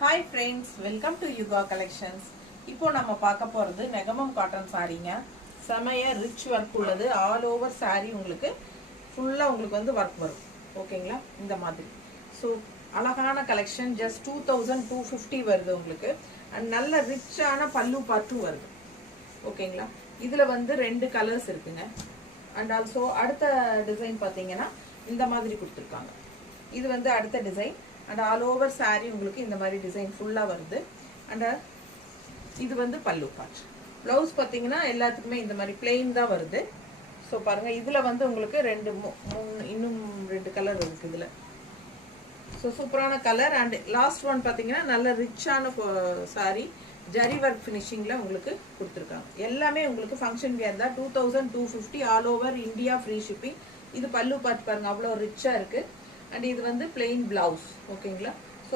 Hi friends, welcome to Yuga Collections. இப்போ நம்ம பார்க்க போறது நெகமம் காட்டன் சாரீங்க. செமைய ரிச் வர்க் உள்ளது. ஆல் ஓவர் சாரி உங்களுக்கு ஃபுல்லா உங்களுக்கு வந்து வர்க் வரும். ஓகேங்களா? இந்த மாதிரி. சோ அழகான கலெக்ஷன் just 2250 வருது உங்களுக்கு. அண்ட் நல்ல ரிச்சான பல்லு பார்ட்டும் வருது. ஓகேங்களா? இதுல வந்து ரெண்டு கலர்ஸ் இருக்குங்க. அண்ட் ஆல்சோ அடுத்த டிசைன் பாத்தீங்கன்னா இந்த மாதிரி கொடுத்திருக்காங்க. இது வந்து அடுத்த design. And all over sorry உங்களுக்கு இந்த மாதிரி டிசைன் ஃபுல்லா வருது. அண்ட் இது வந்து பல்லு பார்ட். பிளவுஸ் பார்த்தீங்கன்னா எல்லாத்துக்குமே இந்த மாதிரி பிளெயின் தான் வருது. ஸோ பாருங்க இதுல வந்து உங்களுக்கு இன்னும் ரெண்டு கலர் இருக்கு இதுல. ஸோ சூப்பரான கலர். அண்ட் லாஸ்ட் ஒன் பார்த்தீங்கன்னா நல்ல ரிச்சான சாரி ஜரி ஒர்க் ஃபினிஷிங்ல உங்களுக்கு கொடுத்துருக்காங்க. எல்லாமே உங்களுக்கு ஃபங்க்ஷன் வியர் தான். 2250 all over India free shipping. இது பல்லு பார்ட் பாருங்க அவ்வளோ ரிச்சா இருக்கு. அண்ட் இது வந்து பிளெயின் பிளவுஸ். ஓகேங்களா? ஸோ